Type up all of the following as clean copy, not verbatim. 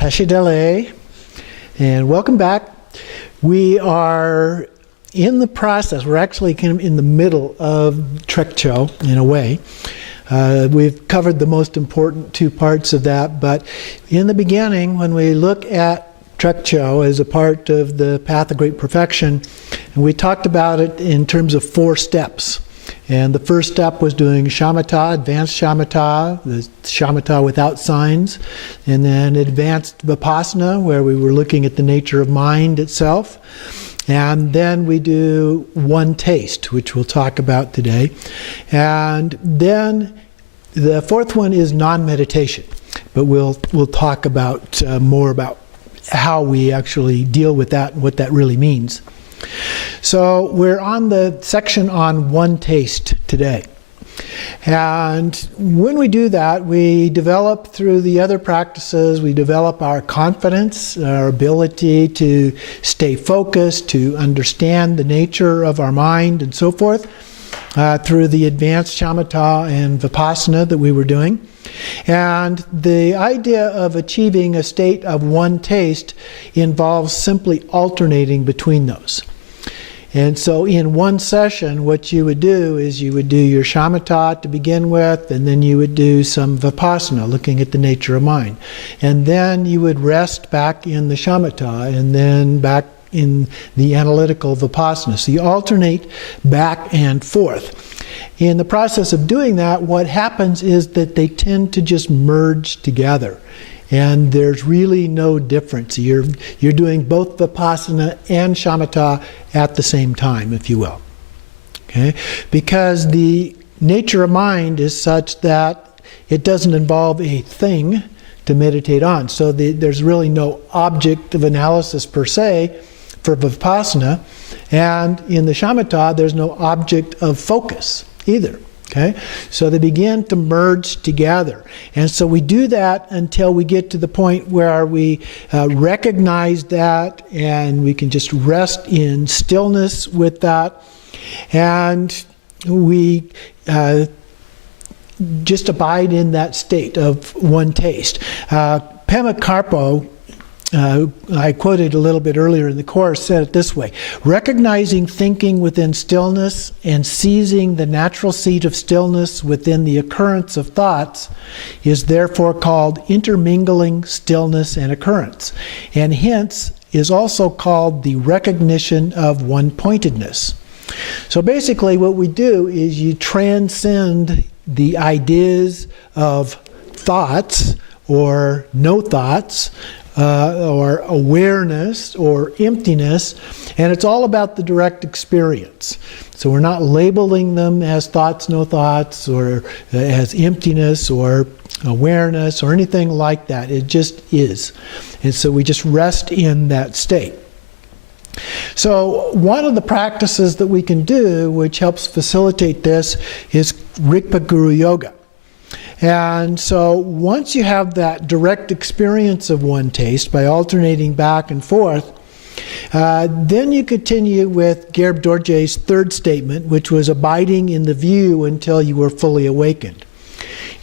Tashidale, and welcome back. We are in the process, we're actually kind of in the middle of Trekcho in a way. We've covered the most important two parts of that, but in the beginning, when we look at Trekcho as a part of the Path of Great Perfection, we talked about it in terms of 4 steps. And the first step was doing shamata, advanced shamata, the shamata without signs, and then advanced vipassana, where we were looking at the nature of mind itself. And then we do one taste, which we'll talk about today. And then the 4th one is non-meditation, but we'll talk about more about how we actually deal with that and what that really means. So we're on the section on one taste today. And when we do that, we develop through the other practices, we develop our confidence, our ability to stay focused, to understand the nature of our mind and so forth, through the advanced shamata and vipassana that we were doing. And the idea of achieving a state of one taste involves simply alternating between those. And so in one session, what you would do is you would do your shamata to begin with, and then you would do some vipassana, looking at the nature of mind. And then you would rest back in the shamata, and then back in the analytical vipassana. So you alternate back and forth. In the process of doing that, what happens is that they tend to just merge together. And there's really no difference. You're doing both vipassana and shamata at the same time, if you will. Okay? Because the nature of mind is such that it doesn't involve a thing to meditate on. So there's really no object of analysis per se for vipassana. And in the shamata, there's no object of focus either. Okay, so they begin to merge together. And so we do that until we get to the point where we recognize that, and we can just rest in stillness with that. And we just abide in that state of one taste. Pema Karpo, I quoted a little bit earlier in the course, said it this way: recognizing thinking within stillness and seizing the natural seat of stillness within the occurrence of thoughts is therefore called intermingling stillness and occurrence, and hence is also called the recognition of one-pointedness. So basically what we do is you transcend the ideas of thoughts or no thoughts, or awareness or emptiness, and it's all about the direct experience. So we're not labeling them as thoughts, no thoughts, or as emptiness or awareness or anything like that. It just is. And so we just rest in that state. So one of the practices that we can do which helps facilitate this is Rigpa Guru Yoga. And so once you have that direct experience of one taste by alternating back and forth, then you continue with Gerb Dorje's 3rd statement, which was abiding in the view until you were fully awakened.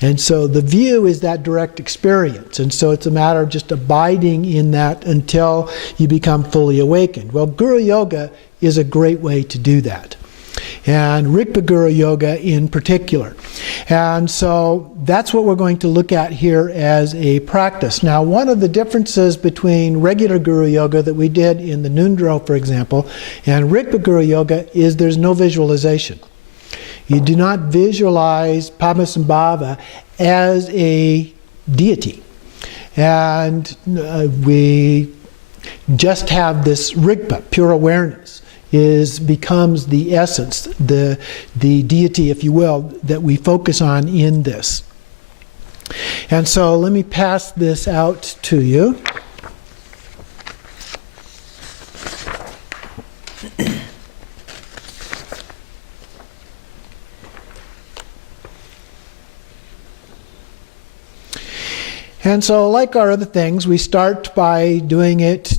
And so the view is that direct experience. And so it's a matter of just abiding in that until you become fully awakened. Well, Guru Yoga is a great way to do that. And Rigpa Guru Yoga in particular. And so that's what we're going to look at here as a practice. Now, one of the differences between regular Guru Yoga that we did in the Nundro, for example, and Rigpa Guru Yoga is there's no visualization. You do not visualize Padmasambhava as a deity. And we just have this Rigpa, pure awareness, becomes the essence, the deity, if you will, that we focus on in this. And so let me pass this out to you. And so like our other things, we start by doing it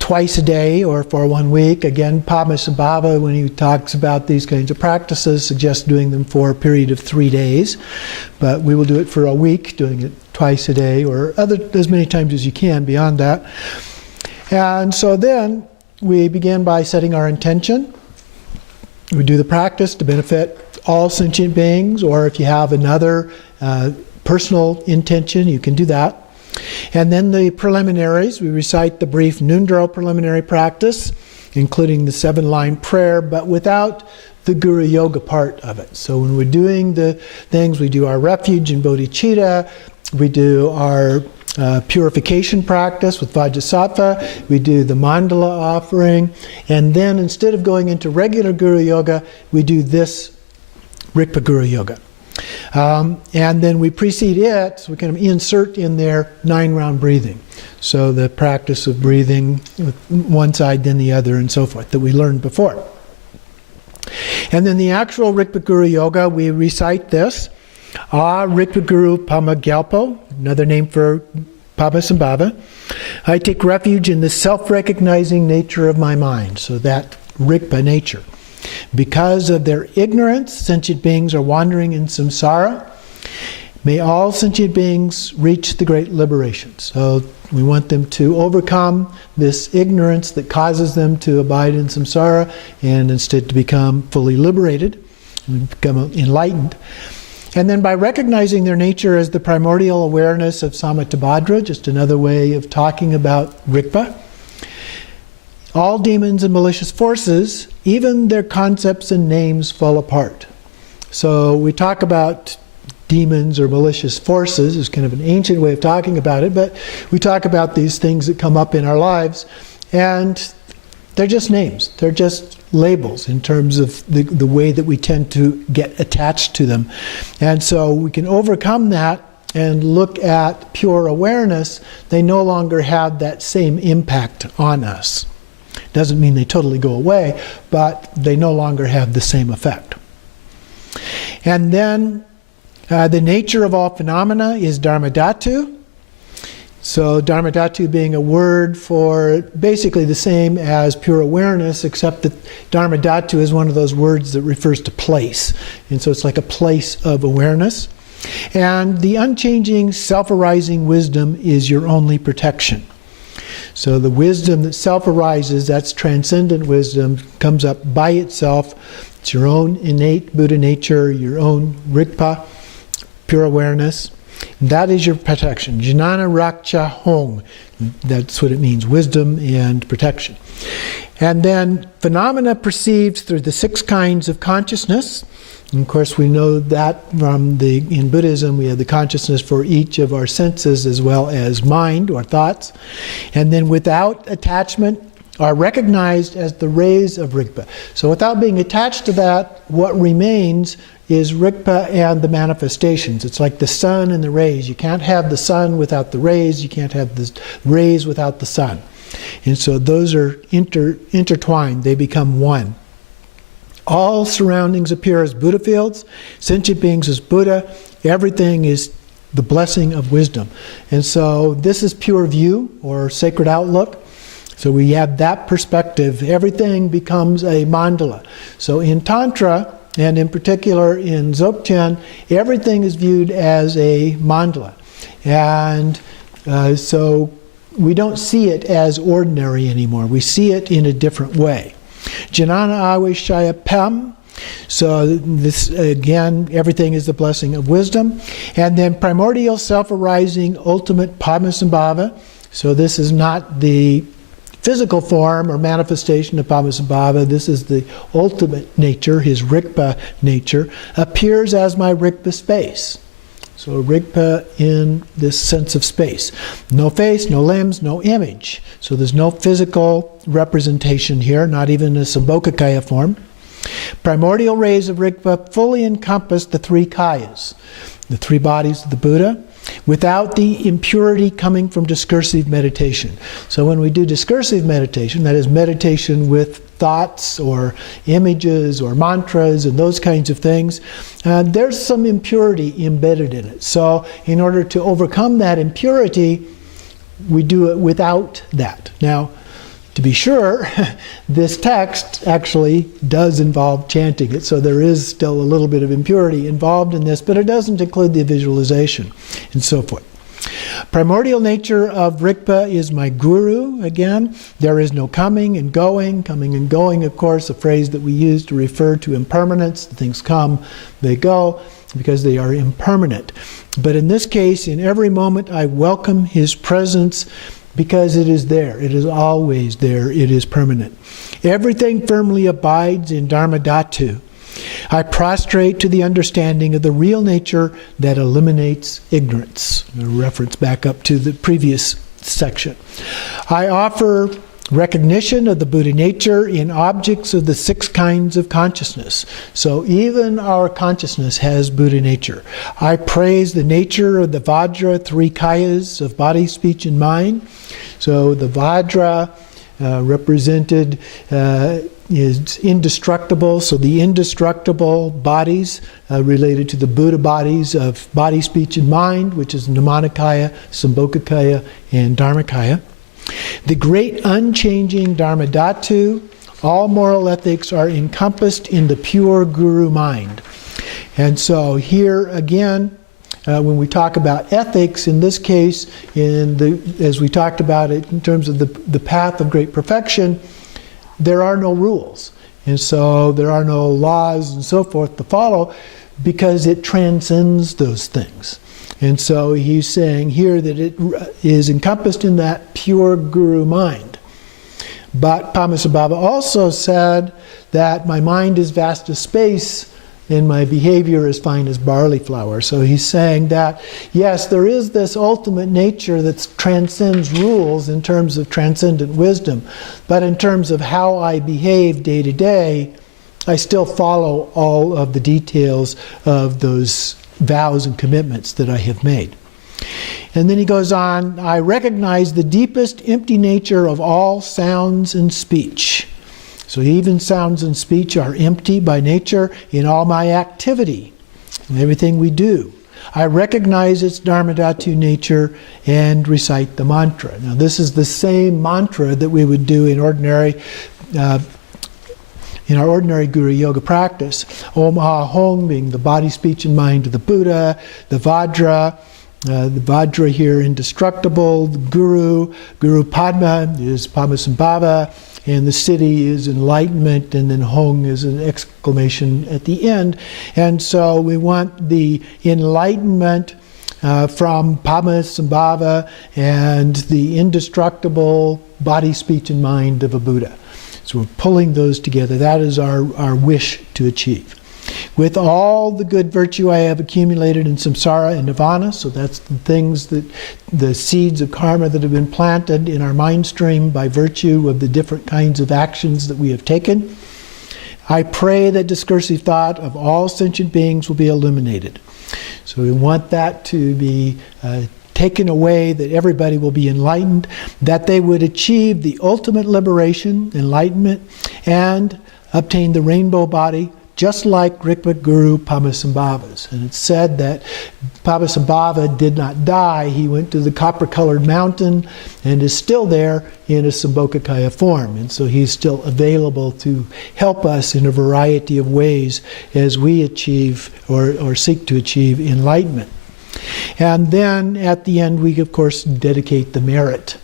twice a day or for 1 week. Again, Padmasambhava, when he talks about these kinds of practices, suggests doing them for a period of 3 days. But we will do it for a week, doing it twice a day, or as many times as you can beyond that. And so then we begin by setting our intention. We do the practice to benefit all sentient beings, or if you have another personal intention, you can do that. And then the preliminaries, we recite the brief Nundro preliminary practice, including the 7-line prayer, but without the Guru Yoga part of it. So when we're doing the things, we do our refuge in bodhicitta, we do our purification practice with Vajrasattva, we do the mandala offering, and then instead of going into regular Guru Yoga, we do this Rigpa Guru Yoga. And then we precede it, so we kind of insert in there 9-round breathing. So the practice of breathing with one side, then the other, and so forth, that we learned before. And then the actual Rigpa Guru Yoga, we recite this. Rigpa Guru Pama Gyalpo, another name for Padmasambhava. I take refuge in the self-recognizing nature of my mind, so that Rigpa nature. Because of their ignorance, sentient beings are wandering in samsara. May all sentient beings reach the great liberation. So we want them to overcome this ignorance that causes them to abide in samsara and instead to become fully liberated and become enlightened. And then by recognizing their nature as the primordial awareness of Samattabhadra, just another way of talking about Rigpa, all demons and malicious forces, even their concepts and names, fall apart. So we talk about demons or malicious forces is kind of an ancient way of talking about it, but we talk about these things that come up in our lives, and they're just names. They're just labels in terms of the way that we tend to get attached to them. And so we can overcome that and look at pure awareness. They no longer have that same impact on us. Doesn't mean they totally go away, but they no longer have the same effect. And then the nature of all phenomena is Dharmadhatu. So Dharmadhatu being a word for basically the same as pure awareness, except that Dharmadhatu is one of those words that refers to place. And so it's like a place of awareness. And the unchanging, self-arising wisdom is your only protection. So the wisdom that self-arises, that's transcendent wisdom, comes up by itself. It's your own innate Buddha nature, your own Rigpa, pure awareness. That is your protection. Jnana Raksha Hong. That's what it means, wisdom and protection. And then phenomena perceived through the 6 kinds of consciousness. And of course we know that from in Buddhism we have the consciousness for each of our senses as well as mind or thoughts. And then without attachment are recognized as the rays of Rigpa. So without being attached to that, what remains is Rigpa and the manifestations. It's like the sun and the rays. You can't have the sun without the rays. You can't have the rays without the sun. And so those are intertwined. They become one. All surroundings appear as Buddha fields. Sentient beings as Buddha. Everything is the blessing of wisdom. And so this is pure view or sacred outlook. So we have that perspective. Everything becomes a mandala. So in Tantra, and in particular in Dzogchen, everything is viewed as a mandala. And so we don't see it as ordinary anymore. We see it in a different way. Jnana Aveshaya Pem. So this, again, everything is the blessing of wisdom. And then primordial self-arising ultimate Padmasambhava. So this is not the physical form or manifestation of Padmasambhava. This is the ultimate nature, his Rigpa nature, appears as my Rigpa space. So Rigpa in this sense of space. No face, no limbs, no image. So there's no physical representation here, not even a Sambhogakaya form. Primordial rays of Rigpa fully encompass the 3 kayas, the 3 bodies of the Buddha, without the impurity coming from discursive meditation. So when we do discursive meditation, that is meditation with thoughts or images or mantras and those kinds of things, there's some impurity embedded in it. So in order to overcome that impurity, we do it without that. Now, to be sure, this text actually does involve chanting it, so there is still a little bit of impurity involved in this, but it doesn't include the visualization and so forth. Primordial nature of Rigpa is my guru, again. There is no coming and going. Coming and going, of course, a phrase that we use to refer to impermanence. Things come, they go, because they are impermanent. But in this case, in every moment, I welcome his presence because it is there. It is always there. It is permanent. Everything firmly abides in Dharmadhatu. I prostrate to the understanding of the real nature that eliminates ignorance. A reference back up to the previous section. I offer recognition of the Buddha nature in objects of the 6 kinds of consciousness. So even our consciousness has Buddha nature. I praise the nature of the Vajra 3 kayas of body, speech, and mind. So the Vajra represented is indestructible. So the indestructible bodies related to the Buddha bodies of body, speech, and mind, which is Nirmanakaya, Sambhogakaya, and Dharmakaya. The great unchanging Dharmadhatu, all moral ethics are encompassed in the pure guru mind. And so here again, when we talk about ethics, in this case, as we talked about it in terms of the path of great perfection, there are no rules. And so there are no laws and so forth to follow because it transcends those things. And so he's saying here that it is encompassed in that pure guru mind. But Padmasambhava also said that my mind is vast as space and my behavior is fine as barley flour. So he's saying that, yes, there is this ultimate nature that transcends rules in terms of transcendent wisdom. But in terms of how I behave day to day, I still follow all of the details of those vows and commitments that I have made. And then he goes on, I recognize the deepest empty nature of all sounds and speech. So even sounds and speech are empty by nature in all my activity and everything we do. I recognize its Dharmadhatu nature and recite the mantra. Now this is the same mantra that we would do in our ordinary Guru Yoga practice. Om Ha Hong being the body, speech, and mind of the Buddha, the Vajra here indestructible, the Guru Padma is Padmasambhava, and the siddhi is enlightenment, and then Hong is an exclamation at the end. And so we want the enlightenment from Padmasambhava and the indestructible body, speech, and mind of a Buddha. So we're pulling those together. That is our wish to achieve. With all the good virtue I have accumulated in samsara and nirvana, so that's the things that, the seeds of karma that have been planted in our mind stream by virtue of the different kinds of actions that we have taken, I pray that discursive thought of all sentient beings will be illuminated. So we want that to be taken away, that everybody will be enlightened, that they would achieve the ultimate liberation, enlightenment, and obtain the rainbow body, just like Rigpa Guru Padmasambhava's. And it's said that Padmasambhava did not die. He went to the copper-colored mountain and is still there in a Sambhogakaya form. And so he's still available to help us in a variety of ways as we achieve or seek to achieve enlightenment. And then at the end, we of course dedicate the merit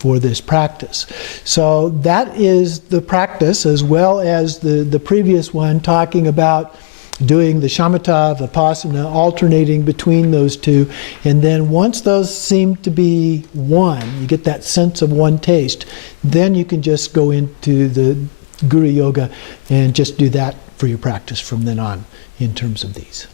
for this practice. So that is the practice, as well as the previous one talking about doing the shamata, vispassana, alternating between those two. And then once those seem to be one, you get that sense of one taste, then you can just go into the Guru Yoga and just do that for your practice from then on in terms of these.